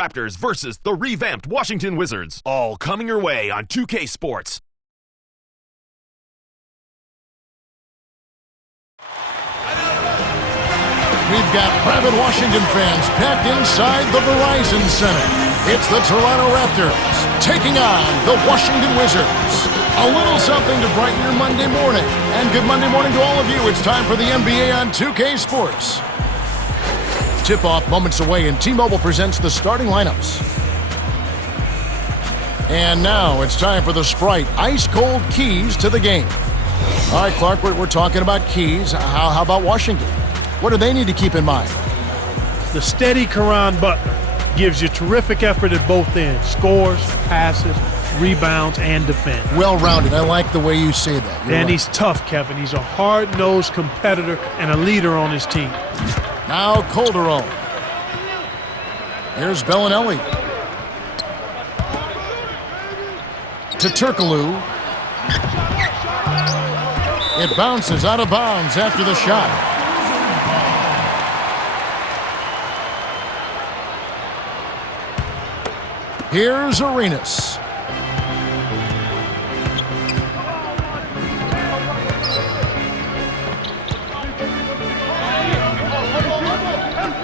Raptors versus the revamped Washington Wizards. All coming your way on 2K Sports. We've got rabid Washington fans packed inside the Verizon Center. It's the Toronto Raptors taking on the Washington Wizards. A little something to brighten your Monday morning. And good Monday morning to all of you. It's time for the NBA on 2K Sports. Tip-off moments away, and T-Mobile presents the starting lineups. And now it's time for the Sprite ice-cold keys to the game. All right, Clark, we're talking about keys. How about Washington? What do they need to keep in mind? The steady Caron Butler gives you terrific effort at both ends. Scores, passes, rebounds, and defense. Well-rounded. I like the way you say that. And right. He's tough, Kevin. He's a hard-nosed competitor and a leader on his team. Now Calderon. Here's Bellinelli. To Turkoglu. It bounces out of bounds after the shot. Here's Arenas.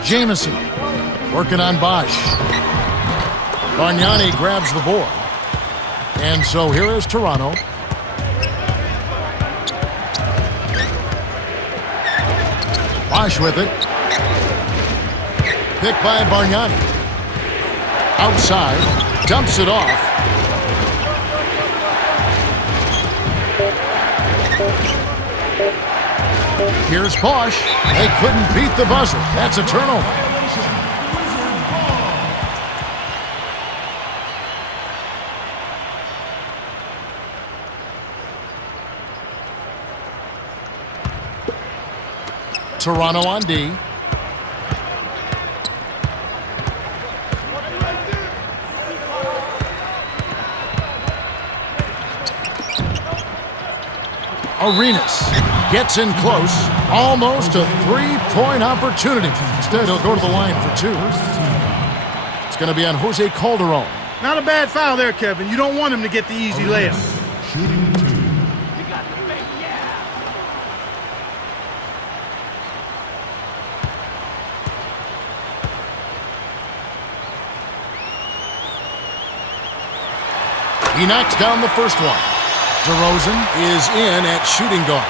Jamison working on Bosch. Bargnani grabs the board. And so here is Toronto. Bosch with it. Picked by Bargnani. Outside, dumps it off. Here's Bosch. They couldn't beat the buzzer. That's a turnover. Toronto on D. Arenas gets in close, almost a three-point opportunity. Instead, he'll go to the line for two. It's going to be on Jose Calderon. Not a bad foul there, Kevin. You don't want him to get the easy layup. Shooting two. He knocks down the first one. DeRozan is in at shooting guard.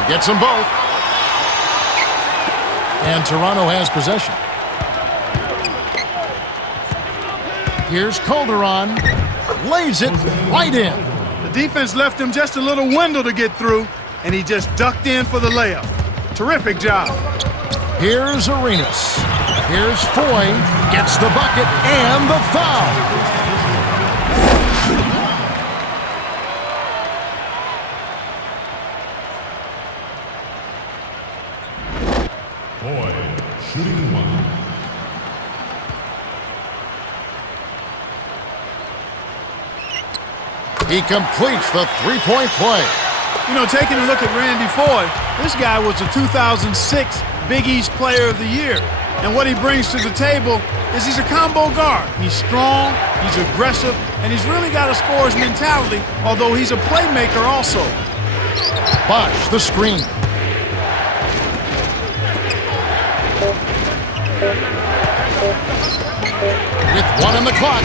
He gets them both. And Toronto has possession. Here's Calderon. Lays it right in. The defense left him just a little window to get through, and he just ducked in for the layup. Terrific job. Here's Arenas. Here's Foy. Gets the bucket and the foul. Foy shooting one. He completes the three-point play. You know, taking a look at Randy Foy, this guy was the 2006 Big East Player of the Year. And what he brings to the table is he's a combo guard. He's strong, he's aggressive, and he's really got a scorer's mentality, although he's a playmaker also. Bosch, the screen. With one on the clock,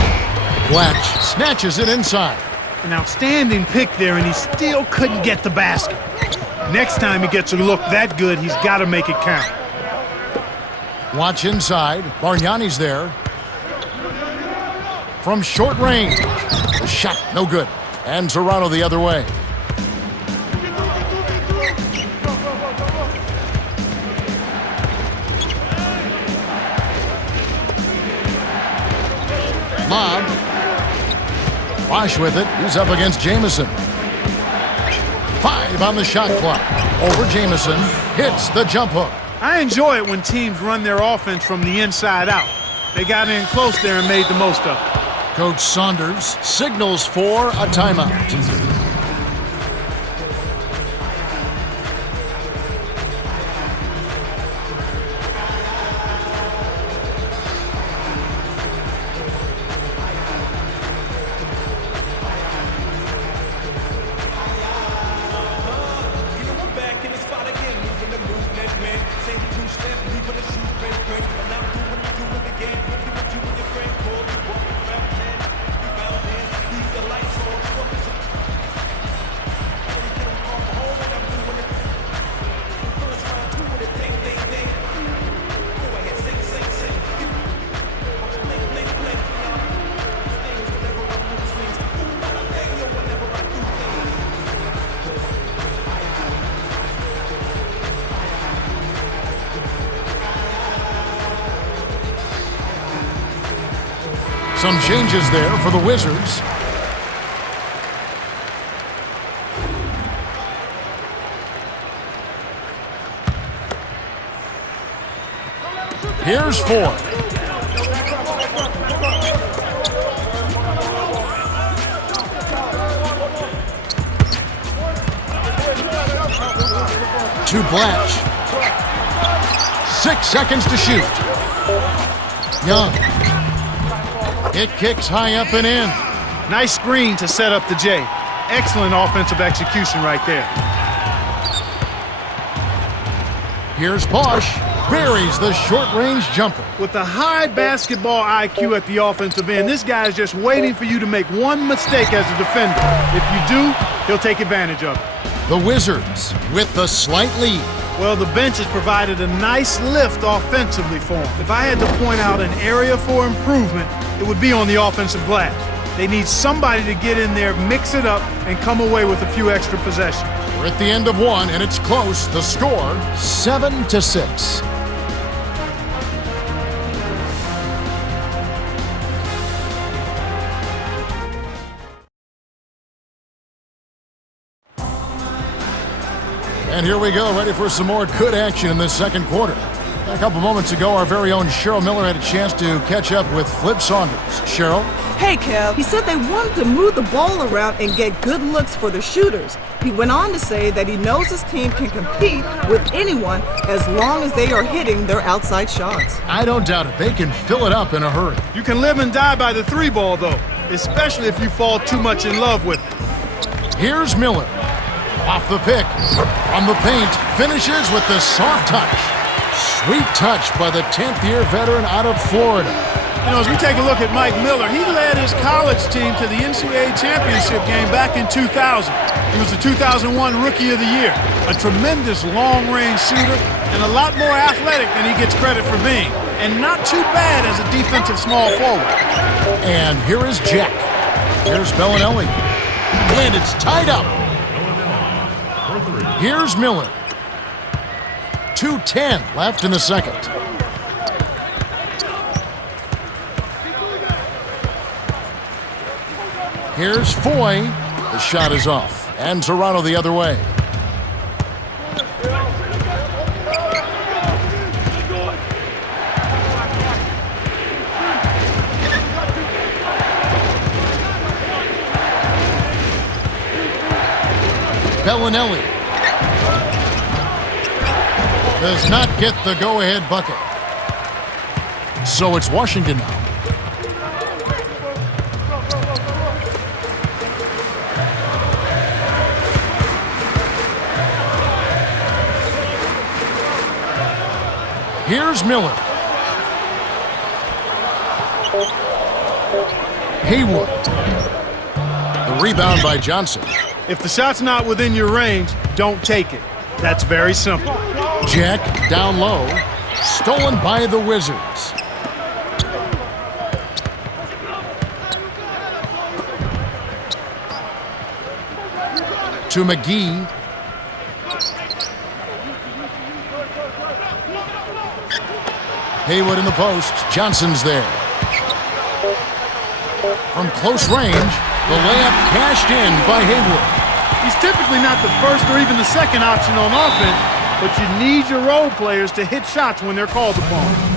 Blatch snatches it inside. An outstanding pick there, and he still couldn't get the basket. Next time he gets a look that good, he's got to make it count. Watch inside. Bargnani's there. From short range. The shot, no good. And Toronto the other way. Lob. Bosch with it. He's up against Jamison. 5 on the shot clock. Over Jamison. Hits the jump hook. I enjoy it when teams run their offense from the inside out. They got in close there and made the most of it. Coach Saunders signals for a timeout. Some changes there for the Wizards. Here's Ford. To Blatch. 6 seconds to shoot. Young. It kicks high up and in. Nice screen to set up the J. Excellent offensive execution right there. Here's Bosch. Buries the short-range jumper. With a high basketball IQ at the offensive end, this guy is just waiting for you to make one mistake as a defender. If you do, he'll take advantage of it. The Wizards with the slight lead. Well, the bench has provided a nice lift offensively for him. If I had to point out an area for improvement, it would be on the offensive glass. They need somebody to get in there, mix it up, and come away with a few extra possessions. We're at the end of one, and it's close. The score, 7-6. And here we go, ready for some more good action in the second quarter. A couple moments ago, our very own Cheryl Miller had a chance to catch up with Flip Saunders. Cheryl? Hey, Kev. He said they wanted to move the ball around and get good looks for the shooters. He went on to say that he knows his team can compete with anyone as long as they are hitting their outside shots. I don't doubt it. They can fill it up in a hurry. You can live and die by the three ball, though, especially if you fall too much in love with it. Here's Miller. Off the pick. From the paint. Finishes with the soft touch. Sweet touch by the 10th-year veteran out of Florida. You know, as we take a look at Mike Miller, he led his college team to the NCAA championship game back in 2000. He was the 2001 Rookie of the Year, a tremendous long-range shooter and a lot more athletic than he gets credit for being, and not too bad as a defensive small forward. And here is Jack. Here's Bellinelli. And it's tied up. Here's Miller. 2:10 left in the second. Here's Foy. The shot is off. And Toronto the other way. Bellinelli does not get the go-ahead bucket. So it's Washington now. Here's Miller. Haywood. The rebound by Johnson. If the shot's not within your range, don't take it. That's very simple. Jack down low. Stolen by the Wizards. To McGee. Haywood in the post. Johnson's there. From close range, the layup cashed in by Haywood. He's typically not the first or even the second option on offense, but you need your role players to hit shots when they're called upon.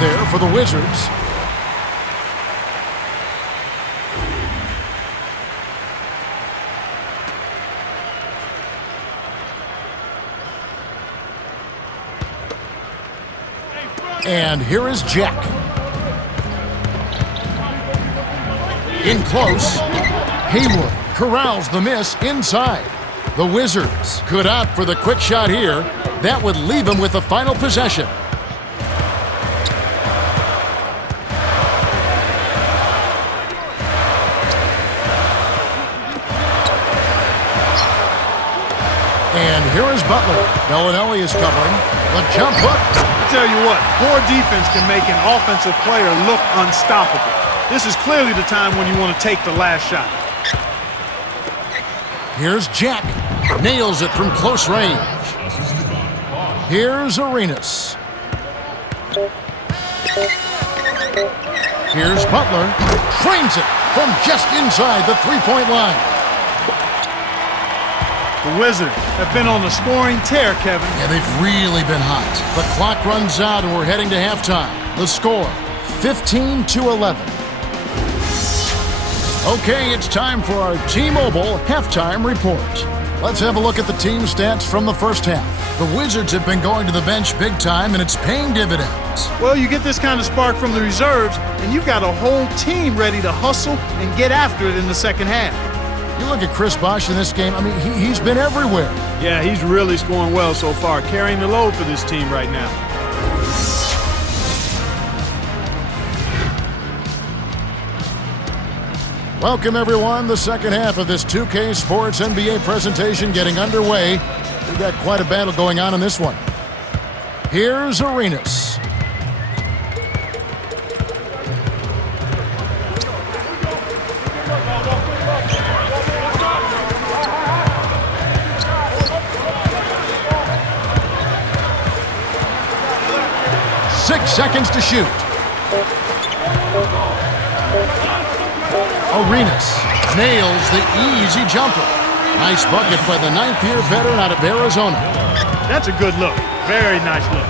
There for the Wizards. And here is Jack. In close. Haywood corrals the miss inside. The Wizards could opt for the quick shot here. That would leave them with the final possession. And here is Butler. Bellinelli is covering. The jump hook. I tell you what, poor defense can make an offensive player look unstoppable. This is clearly the time when you want to take the last shot. Here's Jack. Nails it from close range. Here's Arenas. Here's Butler. Trains it from just inside the three-point line. The Wizards have been on a scoring tear, Kevin. Yeah, they've really been hot. The clock runs out and we're heading to halftime. The score, 15-11. Okay, it's time for our T-Mobile halftime report. Let's have a look at the team stats from the first half. The Wizards have been going to the bench big time, and it's paying dividends. Well, you get this kind of spark from the reserves, and you've got a whole team ready to hustle and get after it in the second half. You look at Chris Bosh in this game, I mean, he's been everywhere. Yeah, he's really scoring well so far, carrying the load for this team right now. Welcome, everyone. The second half of this 2K Sports NBA presentation getting underway. We've got quite a battle going on in this one. Here's Arenas. Seconds to shoot. Arenas nails the easy jumper. Nice bucket by the ninth-year veteran out of Arizona. That's a good look. Very nice look.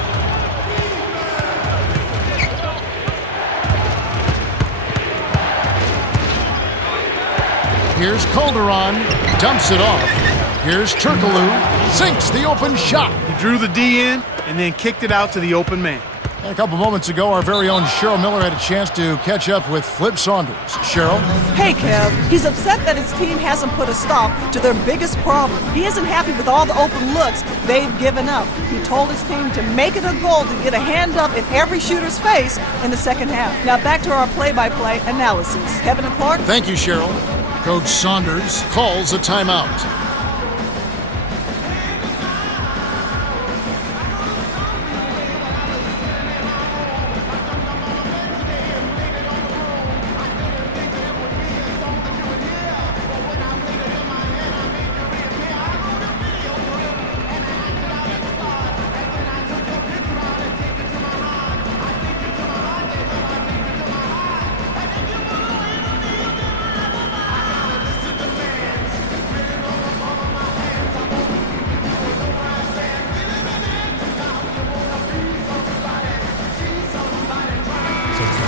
Here's Calderon. Dumps it off. Here's Turkoglu. Sinks the open shot. He drew the D in and then kicked it out to the open man. A couple moments ago, our very own Cheryl Miller had a chance to catch up with Flip Saunders. Cheryl? Hey, Kev. He's upset that his team hasn't put a stop to their biggest problem. He isn't happy with all the open looks they've given up. He told his team to make it a goal to get a hand up in every shooter's face in the second half. Now back to our play-by-play analysis. Kevin and Clark? Thank you, Cheryl. Coach Saunders calls a timeout.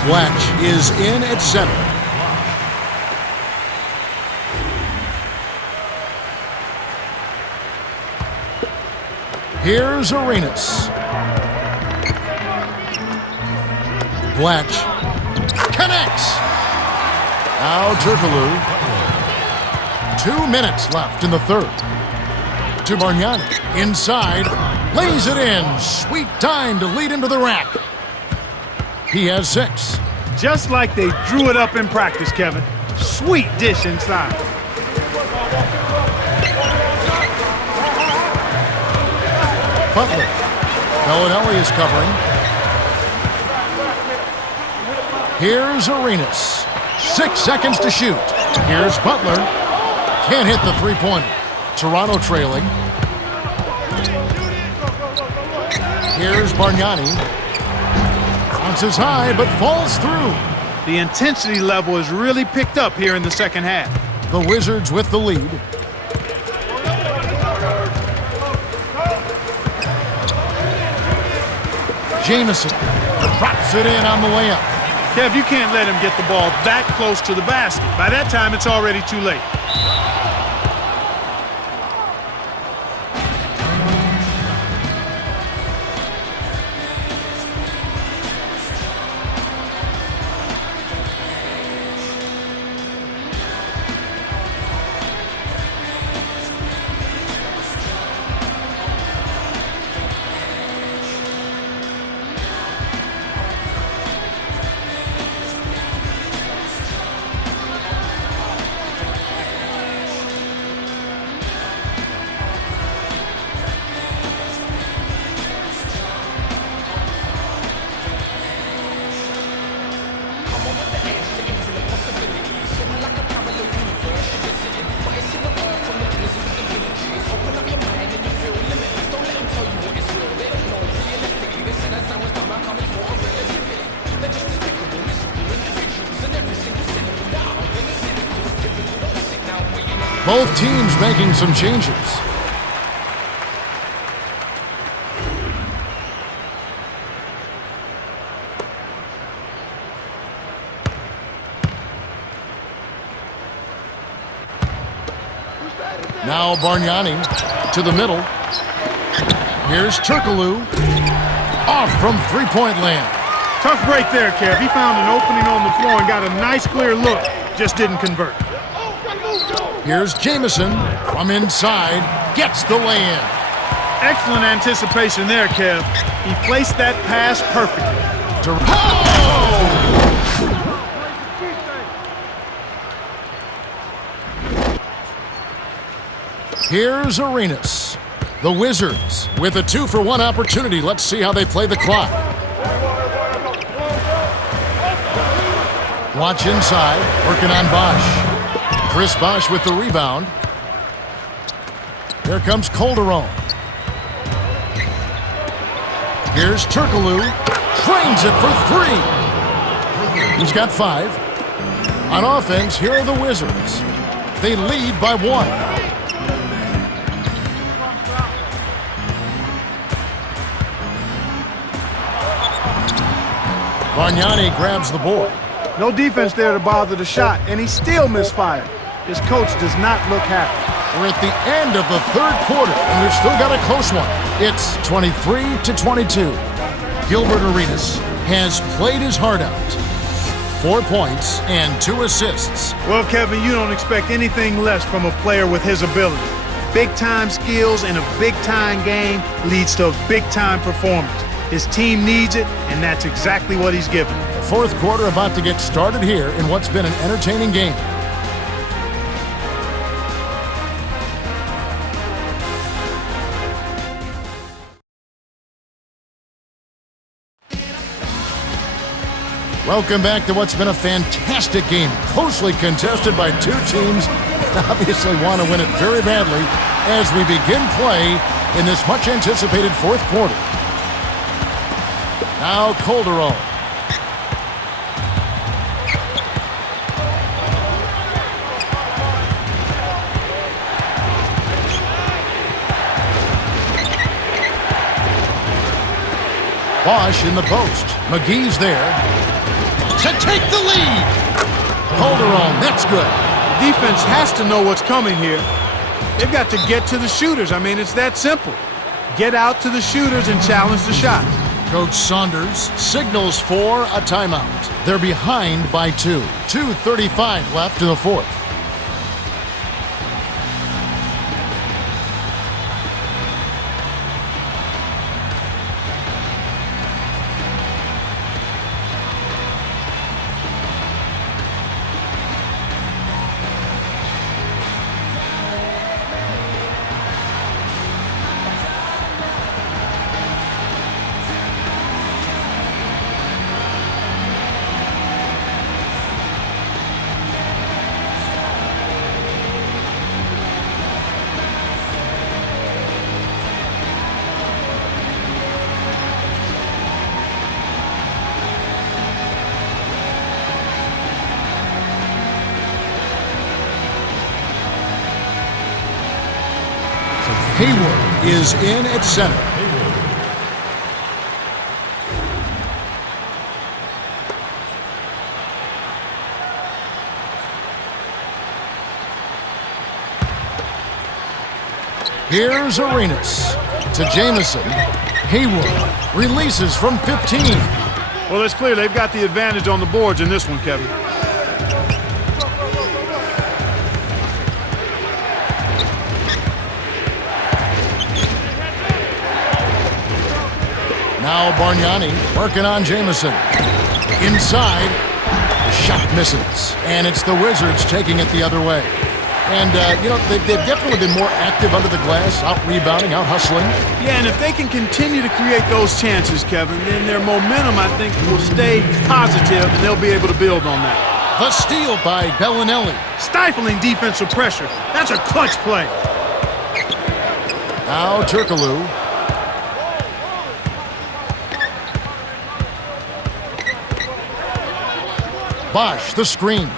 Blatch is in at center. Here's Arenas. Blatch connects. Now Turkoglu. 2 minutes left in the third. To Bargnani. Inside. Lays it in. Sweet time to lead him to the rack. He has 6. Just like they drew it up in practice, Kevin. Sweet dish inside. Butler. Bellinelli is covering. Here's Arenas. 6 seconds to shoot. Here's Butler. Can't hit the three-pointer. Toronto trailing. Here's Bargnani. Bounces high, but falls through. The intensity level is really picked up here in the second half. The Wizards with the lead. Jamison drops it in on the layup. Kev, you can't let him get the ball that close to the basket. By that time, it's already too late. Both teams making some changes. Now Bargnani to the middle. Here's Turkoglu. Off from three-point land. Tough break there, Kev. He found an opening on the floor and got a nice clear look. Just didn't convert. Here's Jamison from inside. Gets the lay-in. Excellent anticipation there, Kev. He placed that pass perfectly. Here's Arenas. The Wizards with a 2-for-1 opportunity. Let's see how they play the clock. Watch inside, working on Bosch. Chris Bosch with the rebound. Here comes Calderon. Here's Turkoglu. Trains it for 3. He's got 5. On offense, here are the Wizards. They lead by 1. Bargnani grabs the board. No defense there to bother the shot, and he still misfired. His coach does not look happy. We're at the end of the third quarter, and we've still got a close one. It's 23-22. Gilbert Arenas has played his heart out. 4 points and 2 assists. Well, Kevin, you don't expect anything less from a player with his ability. Big-time skills in a big-time game leads to a big-time performance. His team needs it, and that's exactly what he's given. The fourth quarter about to get started here in what's been an entertaining game. Welcome back to what's been a fantastic game. Closely contested by 2 teams that obviously want to win it very badly as we begin play in this much-anticipated fourth quarter. Now Calderon. Bosch in the post. McGee's there to take the lead. Calderon, that's good. The defense has to know what's coming here. They've got to get to the shooters. I mean, it's that simple. Get out to the shooters and challenge the shot. Coach Saunders signals for a timeout. They're behind by 2. 2:35 left in the fourth. Hayward is in at center. Here's Arenas to Jamison. Hayward releases from 15. Well, it's clear they've got the advantage on the boards in this one, Kevin. Now Bargnani working on Jamison. Inside, the shot misses. And it's the Wizards taking it the other way. And, they've definitely been more active under the glass, out-rebounding, out-hustling. Yeah, and if they can continue to create those chances, Kevin, then their momentum, I think, will stay positive, and they'll be able to build on that. The steal by Bellinelli. Stifling defensive pressure. That's a clutch play. Now Turkoglu. Bosch, the screen.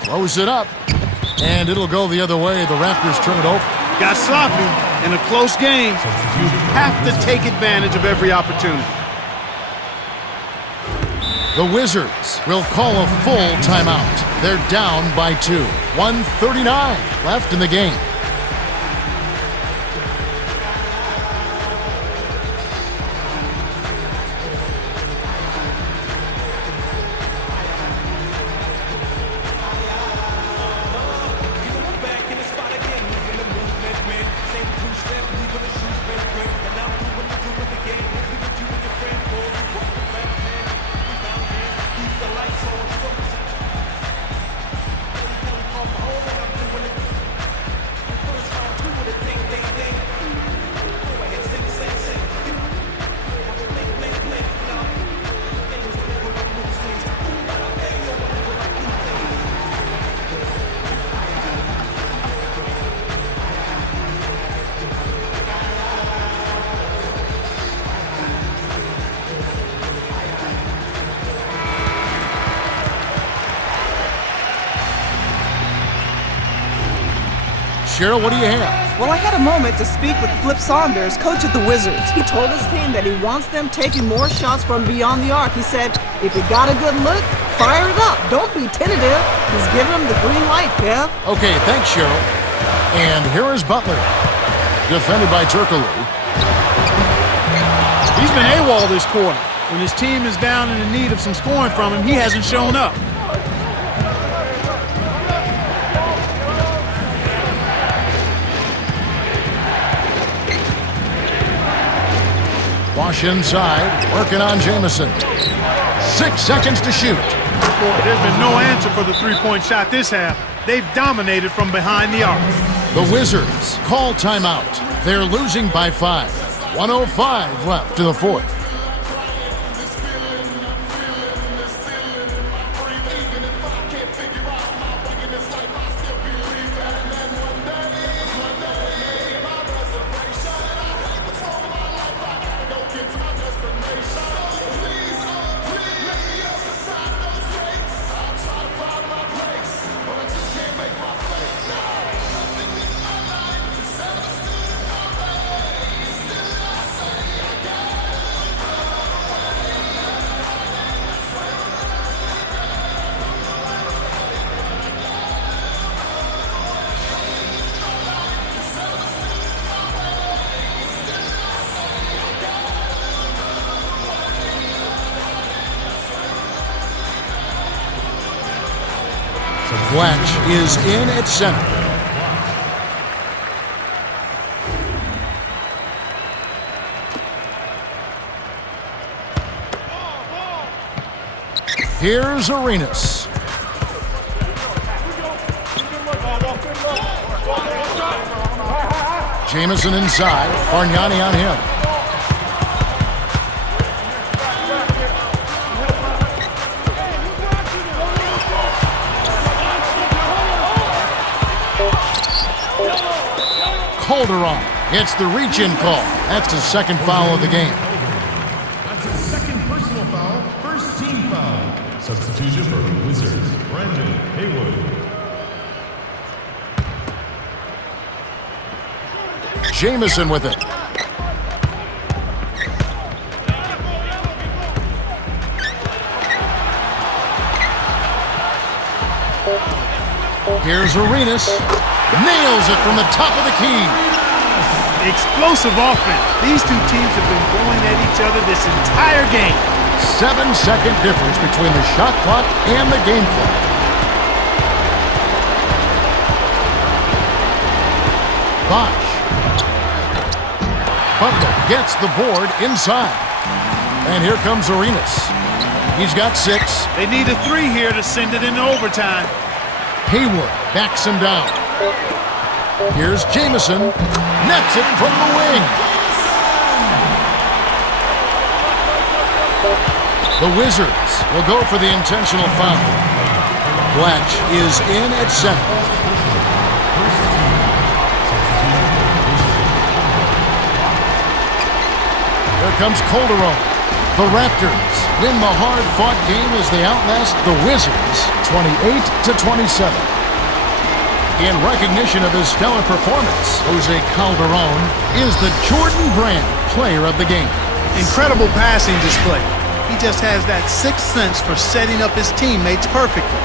Throws it up. And it'll go the other way. The Raptors turn it over. Got sloppy in a close game. You have to take advantage of every opportunity. The Wizards will call a full timeout. They're down by 2. 1:39 left in the game. Cheryl, what do you have? Well, I had a moment to speak with Flip Saunders, coach of the Wizards. He told his team that he wants them taking more shots from beyond the arc. He said, if you got a good look, fire it up. Don't be tentative. He's giving them the green light, Kev. Okay, thanks, Cheryl. And here is Butler, defended by Turkoglu. He's been AWOL this quarter. When his team is down and in need of some scoring from him, he hasn't shown up. Bosch inside, working on Jamison. 6 seconds to shoot. Boy, there's been no answer for the three-point shot this half. They've dominated from behind the arc. The Wizards call timeout. They're losing by 5. 1:05 left in the fourth. Fletch is in at center. Here's Arenas. Jamison inside. Bargnani on him. Calderon gets the reach-in call. That's his second foul of the game. That's his second personal foul, first team foul. Substitution for Wizards, Brandon Haywood. Jamison with it. Here's Arenas. Nails it from the top of the key. Explosive offense. These two teams have been going at each other this entire game. 7-second difference between the shot clock and the game clock. Bosch. Butler gets the board inside. And here comes Arenas. He's got 6. They need a 3 here to send it into overtime. Haywood backs him down. Here's Jamison. Nets it from the wing. The Wizards will go for the intentional foul. Fletch is in at center. Here comes Calderon. The Raptors win the hard-fought game as they outlast the Wizards 28-27. In recognition of his stellar performance, Jose Calderon is the Jordan Brand Player of the Game. Incredible passing display. He just has that sixth sense for setting up his teammates perfectly.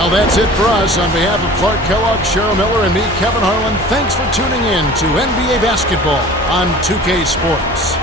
Well, that's it for us. On behalf of Clark Kellogg, Cheryl Miller, and me, Kevin Harlan, thanks for tuning in to NBA Basketball on 2K Sports.